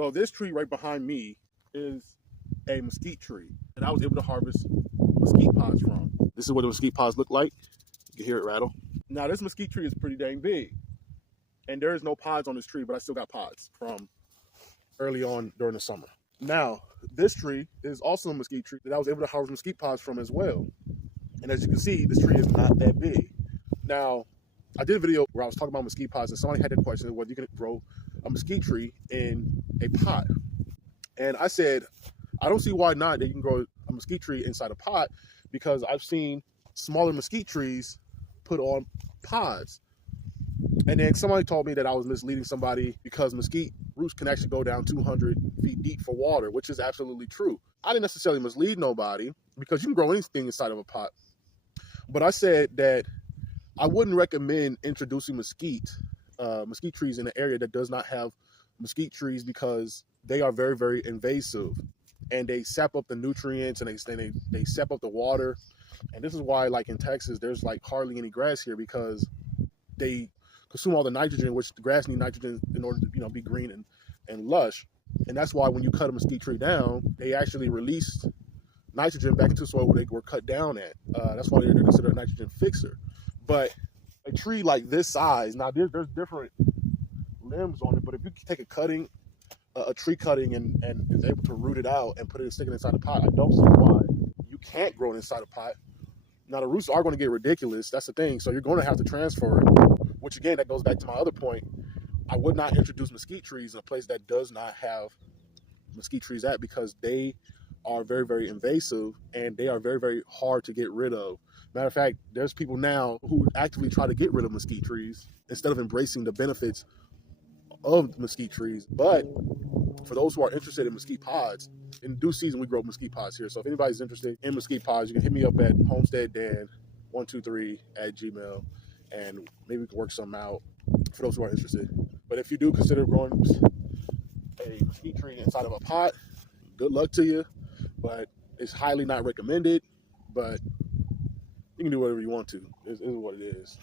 So this tree right behind me is a mesquite tree that I was able to harvest mesquite pods from. This is what the mesquite pods look like. You can hear it rattle. Now this mesquite tree is pretty dang big, and there is no pods on this tree, but I still got pods from early on during the summer. Now this tree is also a mesquite tree that I was able to harvest mesquite pods from as well. And as you can see, this tree is not that big. Now, I did a video where I was talking about mesquite pods, and somebody had the question whether you can grow a mesquite tree in a pot. And I said, I don't see why not that you can grow a mesquite tree inside a pot, because I've seen smaller mesquite trees put on pods. And then somebody told me that I was misleading somebody because mesquite roots can actually go down 200 feet deep for water, which is absolutely true. I didn't necessarily mislead nobody because you can grow anything inside of a pot. But I said that I wouldn't recommend introducing mesquite trees in an area that does not have mesquite trees, because they are very, very invasive, and they sap up the nutrients, and they sap up the water. And this is why, like in Texas, there's like hardly any grass here, because they consume all the nitrogen, which the grass needs nitrogen in order to be green and lush. And that's why when you cut a mesquite tree down, they actually release nitrogen back into the soil where they were cut down at. That's why they're considered a nitrogen fixer. But a tree like this size, now there's different limbs on it, but if you take a tree cutting and is able to root it out and put it sticking inside a pot, I don't see why you can't grow it inside a pot. Now the roots are going to get ridiculous. That's the thing. So you're going to have to transfer it, which again, that goes back to my other point. I would not introduce mesquite trees in a place that does not have mesquite trees at, because they are very, very invasive, and they are very, very hard to get rid of. Matter of fact, there's people now who actively try to get rid of mesquite trees instead of embracing the benefits of mesquite trees. But for those who are interested in mesquite pods, in due season we grow mesquite pods here. So if anybody's interested in mesquite pods, you can hit me up at homesteaddan123@gmail.com, and maybe we can work something out for those who are interested. But if you do consider growing a mesquite tree inside of a pot, good luck to you. But it's highly not recommended. But you can do whatever you want to. It is what it is.